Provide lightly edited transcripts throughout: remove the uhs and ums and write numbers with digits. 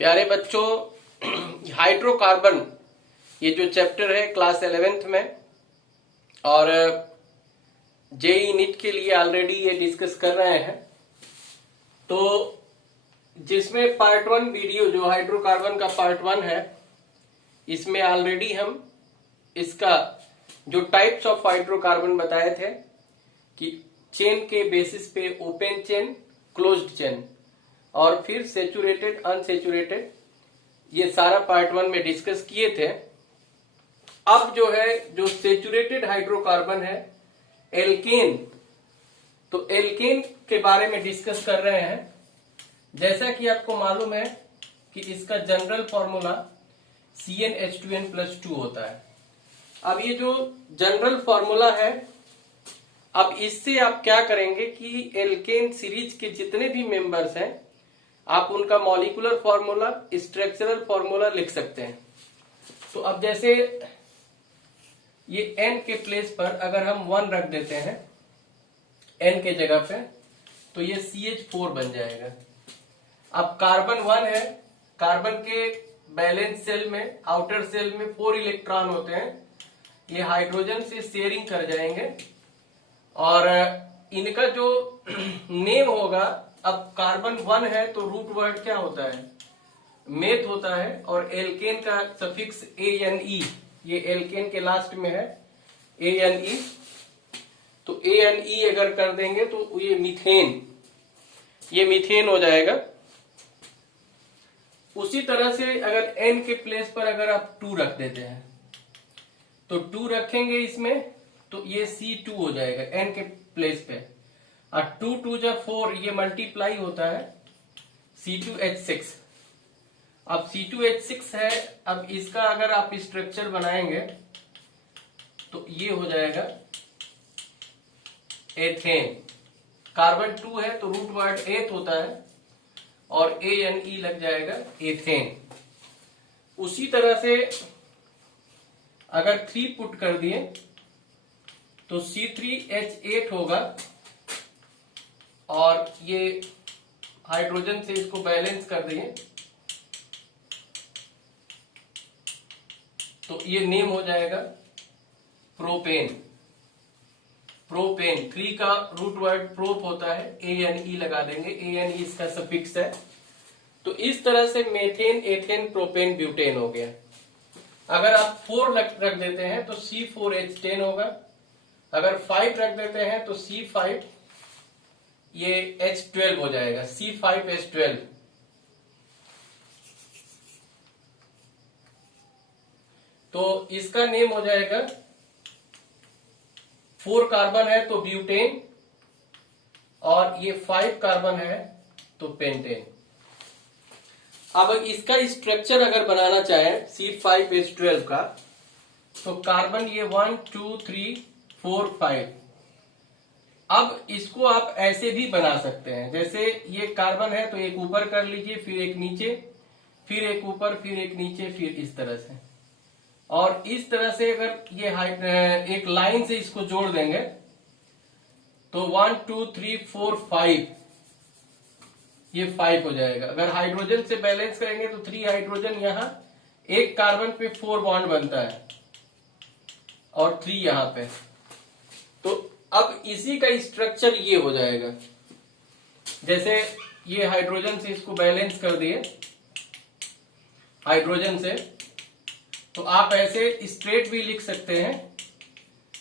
प्यारे बच्चों, हाइड्रोकार्बन ये जो चैप्टर है क्लास 11th में और जेई नीट के लिए ऑलरेडी ये डिस्कस कर रहे हैं। तो जिसमें पार्ट 1 वीडियो जो हाइड्रोकार्बन का पार्ट 1 है, इसमें ऑलरेडी हम इसका जो टाइप्स ऑफ हाइड्रोकार्बन बताए थे कि चेन के बेसिस पे ओपन चेन, क्लोज्ड चेन और फिर सेचुरेटेड, अनसेचुरेटेड, ये सारा पार्ट 1 में डिस्कस किए थे। अब जो है जो सेचुरेटेड हाइड्रोकार्बन है एल्केन, तो एल्केन के बारे में डिस्कस कर रहे हैं। जैसा कि आपको मालूम है कि इसका जनरल फॉर्मूला CnH2n+2 होता है। अब ये जो जनरल फॉर्मूला है, अब इससे आप क्या करेंगे कि एल्केन सीरीज के जितने भी मेंबर्स हैं आप उनका मॉलिक्यूलर फॉर्मूला, स्ट्रक्चरल फॉर्मूला लिख सकते हैं। तो अब जैसे ये N के प्लेस पर अगर हम 1 रख देते हैं N के जगह पे, तो ये CH4 बन जाएगा। अब कार्बन 1 है, कार्बन के बैलेंस सेल में, आउटर सेल में 4 इलेक्ट्रॉन होते हैं। ये हाइड्रोजन से शेयरिंग कर जाएंगे और इनका जो नेम होगा, अब कार्बन 1 है तो रूट वर्ड क्या होता है, मेथ होता है, और एल्केन का सफिक्स ANE, ये एल्केन के लास्ट में है ANE, तो ANE अगर कर देंगे तो ये मीथेन हो जाएगा। उसी तरह से अगर N के प्लेस पर अगर आप 2 रख देते हैं तो 2 रखेंगे इसमें, तो ये C2 हो जाएगा N के प्लेस पे, और 2 2 जा 4, ये मल्टीप्लाई होता है C2H6। अब C2H6 है, अब इसका अगर आप स्ट्रक्चर बनाएंगे तो ये हो जाएगा एथेन। कार्बन 2 है तो रूट वर्ड एथ होता है और ANE लग जाएगा एथेन। उसी तरह से अगर 3 पुट कर दिए तो C3H8 होगा, और ये हाइड्रोजन से इसको बैलेंस कर दिए तो ये नेम हो जाएगा प्रोपेन। 3 का रूट वर्ड प्रोप होता है, ANE लगा देंगे, ANE इसका सफिक्स है। तो इस तरह से मेथेन, एथेन, प्रोपेन, ब्यूटेन हो गया। अगर आप 4 रख देते हैं तो C4H10 होगा, अगर 5 रख देते हैं तो C5, ये H12 हो जाएगा, C5H12। तो इसका नेम हो जाएगा, 4 कार्बन है तो ब्यूटेन, और ये 5 कार्बन है तो पेंटेन। अब इसका स्ट्रक्चर अगर बनाना चाहे C5H12 का, तो कार्बन ये 1 2 3 4 5। अब इसको आप ऐसे भी बना सकते हैं, जैसे ये कार्बन है तो एक ऊपर कर लीजिए, फिर एक नीचे, फिर एक ऊपर, फिर एक नीचे, फिर इस तरह से। और इस तरह से अगर ये एक लाइन से इसको जोड़ देंगे तो 1 2 3 4 5, ये 5 हो जाएगा। अगर हाइड्रोजन से बैलेंस करेंगे तो 3 हाइड्रोजन, यहां एक कार्बन पे 4 बॉन्ड बनता है और 3 यहां पे। तो अब इसी का स्ट्रक्चर ये हो जाएगा। जैसे ये हाइड्रोजन से इसको बैलेंस कर दिए हाइड्रोजन से, तो आप ऐसे स्ट्रेट भी लिख सकते हैं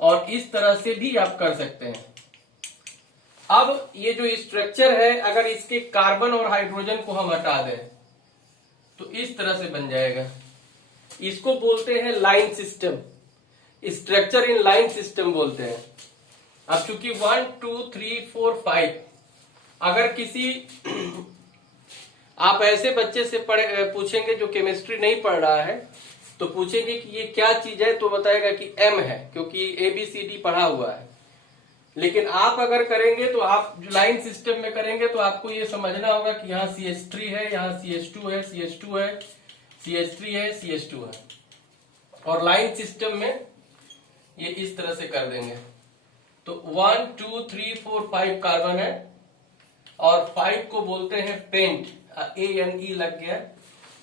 और इस तरह से भी आप कर सकते हैं। अब ये जो स्ट्रक्चर है, अगर इसके कार्बन और हाइड्रोजन को हम हटा दें तो इस तरह से बन जाएगा। इसको बोलते हैं line system, structure in line system बोलते हैं। अब चूंकि 1 2 3 4 5, अगर किसी आप ऐसे बच्चे से पूछेंगे जो केमिस्ट्री नहीं पढ़ रहा है, तो पूछेंगे कि ये क्या चीज है, तो बताएगा कि M है, क्योंकि ABCD पढ़ा हुआ है। लेकिन आप अगर करेंगे तो आप लाइन सिस्टम में करेंगे तो आपको ये समझना होगा कि यहाँ CH3 है, यहाँ CH2 है, CH2 है, CH3 है, CH2 है, और लाइन सिस्टम में ये इस तरह से कर देंगे। तो 1 2 3 4 5 कार्बन है और 5 को बोलते हैं पेंट, ANE लग गया,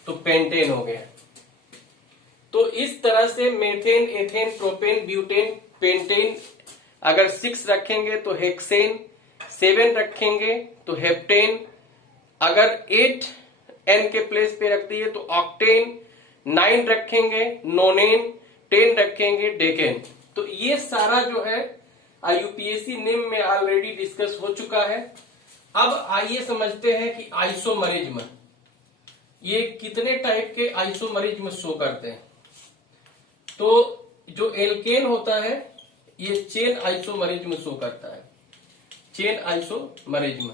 तो पेंटेन हो गया। तो इस तरह से methane, ethane, propane, butane, pentane अगर 6 रखेंगे तो हेक्सेन, 7 रखेंगे तो हेप्टेन, अगर 8 एन के प्लेस पे रख दिए तो ऑक्टेन, 9 रखेंगे नोनेन, 10 रखेंगे डेकेन। तो ये सारा जो है यूपीएससी निम में ऑलरेडी डिस्कस हो चुका है। अब आइए समझते हैं कि आइसोमरिज्म, ये कितने टाइप के आइसोमरिज्म शो करते हैं। तो जो एल्केन होता है ये चेन आइसोमरिज्म शो करता है, चेन आइसोमरिज्म।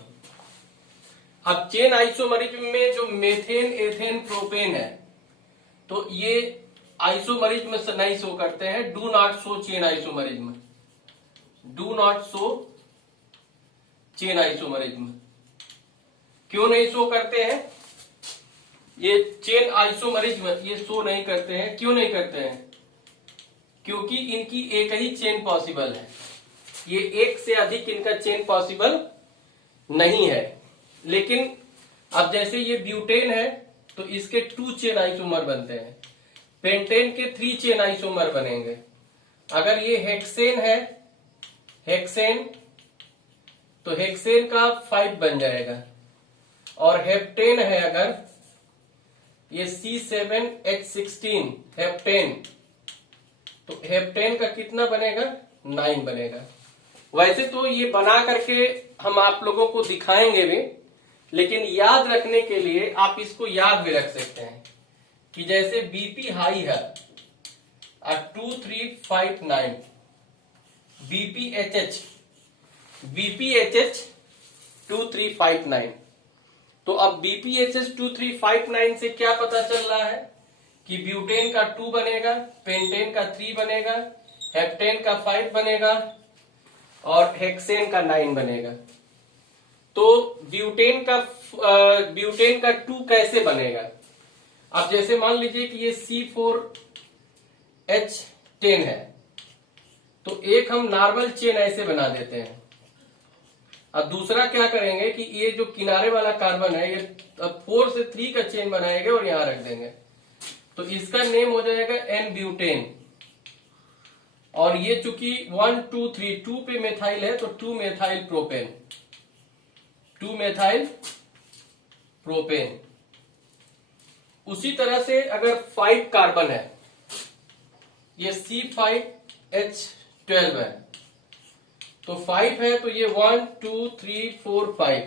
अब चेन आइसोमरिज्म में जो मेथेन, एथेन, प्रोपेन है तो ये आइसोमरिज्म से नहीं शो करते हैं, do not show chain isomerism, do not show chain isomerism. क्यों नहीं शो करते हैं? ये चेन आइसोमरिज्म ये शो नहीं करते हैं। क्यों नहीं करते हैं? क्योंकि इनकी एक ही चेन पॉसिबल है, ये एक से अधिक इनका चेन पॉसिबल नहीं है। लेकिन अब जैसे ये ब्यूटेन है तो इसके 2 चेन आइसोमर बनते हैं, पेंटेन के 3 चेन आइसोमर बनेंगे। अगर ये हेक्सेन है, हेक्सेन, तो हेक्सेन का 5 बन जाएगा। और हेप्टेन है अगर ये C7H16 हेप्टेन, तो हेप्टेन का कितना बनेगा? 9 बनेगा। वैसे तो ये बना करके हम आप लोगों को दिखाएंगे भी, लेकिन याद रखने के लिए आप इसको याद भी रख सकते हैं कि जैसे बीपी हाई है 2359, बीपीएचएच 2359। तो अब बीपीएचएच 2359 से क्या पता चल रहा है कि ब्यूटेन का 2 बनेगा, पेंटेन का 3 बनेगा, हेप्टेन का 5 बनेगा और हेक्सेन का 9 बनेगा। तो ब्यूटेन का 2 कैसे बनेगा? अब जैसे मान लीजिए कि ये C4H10 है, तो एक हम नॉर्मल चेन ऐसे बना देते हैं। अब दूसरा क्या करेंगे कि ये जो किनारे वाला कार्बन है ये 4 से 3 का चेन बनाएंगे और यहां रख देंगे, तो इसका नेम हो जाएगा एन ब्यूटेन। और ये चूंकि 1 2 3 2 पे मेथाइल है तो 2 मेथाइल प्रोपेन, 2 मेथाइल प्रोपेन। उसी तरह से अगर 5 कार्बन है, ये C5H12 है, तो 5 है तो ये 1 2 3 4 5,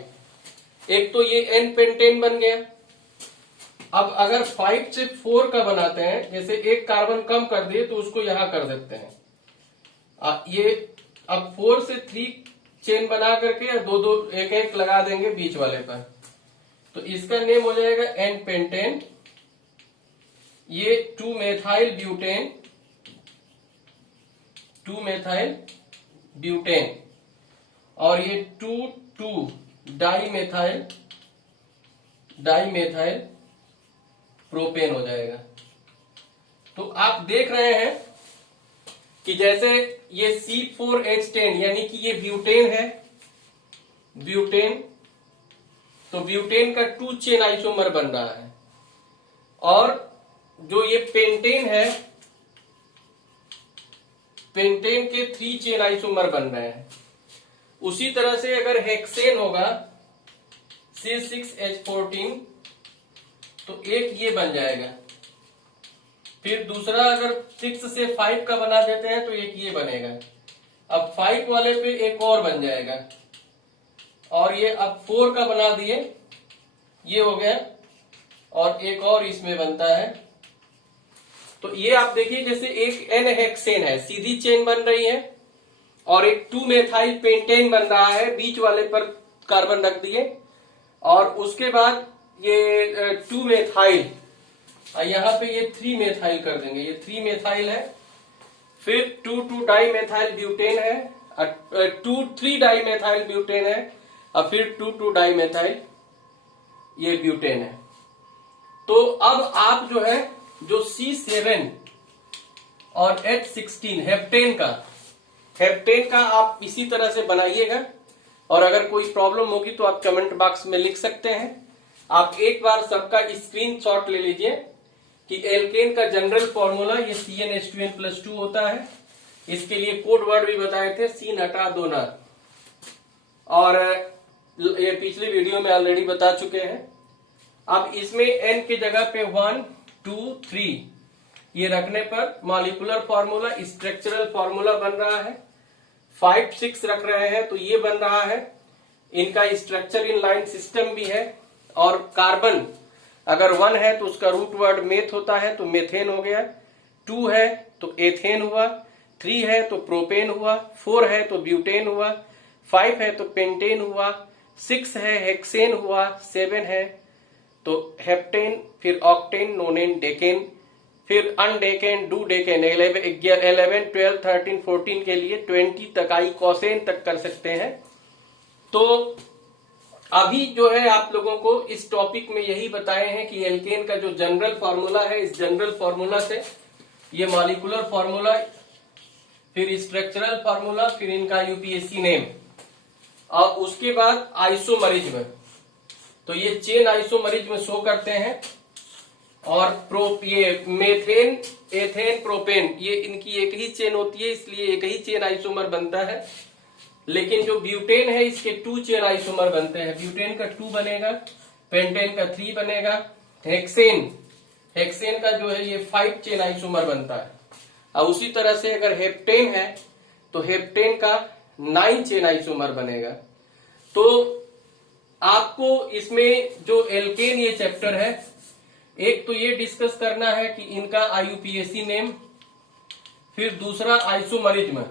एक तो ये N पेंटेन बन गया। अब अगर 5 से 4 का बनाते हैं, जैसे एक कार्बन कम कर दिए तो उसको यहां कर देते हैं, ये अब 4 से 3 चेन बना करके दो दो एक एक लगा देंगे बीच वाले पर, तो इसका नेम हो जाएगा एन पेंटेन। ये 2 मेथाइल ब्यूटेन, 2 मेथाइल ब्यूटेन, और ये 2 2 डाई मेथाइल प्रोपेन हो जाएगा। तो आप देख रहे हैं कि जैसे ये C4H10 यानी कि ये ब्यूटेन है, ब्यूटेन, तो ब्यूटेन का 2 चेन आइसोमर बन रहा है। और जो ये पेंटेन है, पेंटेन के 3 चेन आइसोमर बन रहे हैं। उसी तरह से अगर हेक्सेन होगा C6H14 तो एक ये बन जाएगा। फिर दूसरा अगर 6 से 5 का बना देते हैं तो एक ये बनेगा। अब 5 वाले पे एक और बन जाएगा, और ये अब 4 का बना दिए, ये हो गया, और एक और इसमें बनता है। तो ये आप देखिए जैसे एक N हेक्सेन है, सीधी चेन बन रही है, और एक 2 मेथाइल पेंटेन बन रहा है, बीच वाले पर कार्बन रख दिए, और उसके बाद ये 2 मेथाइल, यहां पे ये 3 मेथाइल कर देंगे, ये 3 मेथाइल है। फिर 2 2 डाई मेथाइल ब्यूटेन है, 2 3 डाई मेथाइल ब्यूटेन है, और फिर 2 2 डाई मेथाइल ये ब्यूटेन है। तो अब आप जो है जो C7 और H16 हेप्टेन का आप इसी तरह से बनाइएगा, और अगर कोई प्रॉब्लम होगी तो आप कमेंट बॉक्स में लिख सकते हैं। आप एक बार सबका स्क्रीनशॉट ले लीजिए कि एल्केन का जनरल फॉर्मूला ये CnH2n+2 होता है। इसके लिए कोड वर्ड भी बताए थे, सीन हटा दो ना, और ये पिछली वीडियो में ऑलरेडी बता चुके हैं। अब इसमें n की जगह पे 1, 2, 3 ये रखने पर मॉलिक्यूलर फॉर्मूला, स्ट्रक्चरल फॉर्मूला बन रहा है। 5, 6 रख रहे हैं तो ये बन रहा है। इनका स्ट्रक्चर इन लाइन सिस्टम भी है। और कार्बन अगर 1 है तो उसका रूट वर्ड मेथ होता है, तो मेथेन हो गया। 2 है तो एथेन हुआ। 3 है तो प्रोपेन हुआ। 4 है तो ब्यूटेन हुआ। 5 है तो पेंटेन हुआ। 6 है हेक्सेन हुआ। 7 है तो हेप्टेन, फिर ऑक्टेन, नोनेन, डेकेन, फिर अनडेकेन, डू डेकेन। 11, 12, 13, 14 के लिए 20 तक आई कॉसेन तक कर सकते हैं। तो अभी जो है आप लोगों को इस टॉपिक में यही बताए हैं कि एल्केन का जो जनरल फॉर्मूला है, इस जनरल फॉर्मूला से ये मॉलिक्यूलर फॉर्मूला, फिर स्ट्रक्चरल फॉर्मूला, फिर इनका यूपीएससी नेम, और उसके बाद आइसोमरिज्म। तो ये चेन आइसोमरिज्म शो करते हैं। और ये मेथेन, एथेन, प्रोपेन, ये इनकी एक ही चेन होती है, इसलिए एक ही चेन आइसोमर बनता है। लेकिन जो ब्यूटेन है इसके 2 चेन आइसोमर बनते हैं। ब्यूटेन का 2 बनेगा, पेंटेन का 3 बनेगा। हेक्सेन का जो है ये 5 चेन आइसोमर बनता है। और उसी तरह से अगर हेप्टेन है तो हेप्टेन का 9 चेन आइसोमर बनेगा। तो आपको इसमें जो एल्केन ये चैप्टर है, एक तो ये डिस्कस करना है कि इनका आईयूपीएसी नेम, फिर दूसरा आइसोमरिज्म,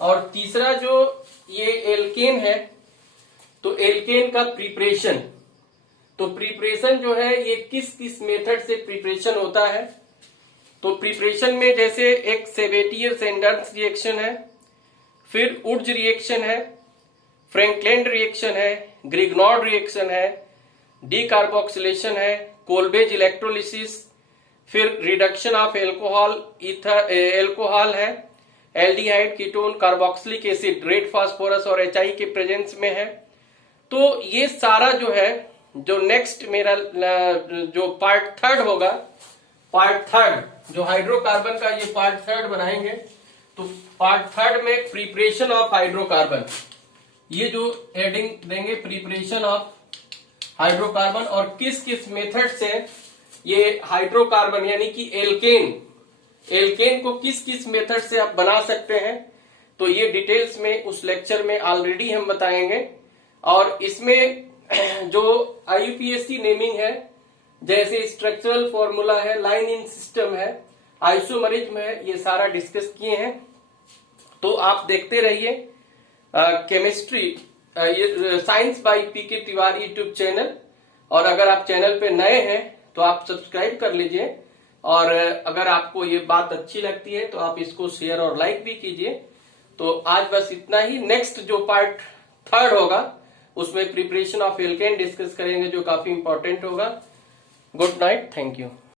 और तीसरा जो ये एल्केन है तो एल्केन का प्रिपरेशन। तो प्रिपरेशन जो है ये किस किस मेथड से प्रिपरेशन होता है। तो प्रिपरेशन में जैसे एक सेवेटियर सैंडर्स रिएक्शन है, फिर उड्ज रिएक्शन है, फ्रैंकलैंड रिएक्शन है, ग्रिग्नॉर्ड रिएक्शन है, डीकार्बोक्सिलेशन है, कोलबेज इलेक्ट्रोलिसिस, फिर रिडक्शन ऑफ एल्कोहल है, aldehyde, ketone, carboxylic acid, red phosphorus और एचआई के प्रेजेंस में है। तो ये सारा जो है, जो नेक्स्ट मेरा जो पार्ट 3 होगा, पार्ट 3 जो हाइड्रोकार्बन का, ये पार्ट 3 बनाएंगे। तो पार्ट 3 में प्रिपरेशन ऑफ हाइड्रोकार्बन, ये जो हेडिंग देंगे प्रिपरेशन ऑफ हाइड्रोकार्बन, और किस किस मेथड से ये हाइड्रोकार्बन यानी कि एल्केन को किस किस मेथड से आप बना सकते हैं। तो ये डिटेल्स में उस लेक्चर में ऑलरेडी हम बताएंगे। और इसमें जो आईयूपीएसी नेमिंग है, जैसे स्ट्रक्चरल फॉर्मूला है, लाइन इन सिस्टम है, आइसोमरिज्म है, ये सारा डिस्कस किए हैं। तो आप देखते रहिए chemistry science by PK Tiwari YouTube channel. और अगर आप चैनल पे नए हैं तो आप सब्सक्राइब कर लीजिए, और अगर आपको ये बात अच्छी लगती है तो आप इसको शेयर और लाइक भी कीजिए। तो आज बस इतना ही। नेक्स्ट जो पार्ट 3 होगा उसमें प्रिपरेशन ऑफ एल्केन डिस्कस करेंगे, जो काफी इंपॉर्टेंट होगा। Good night, thank you.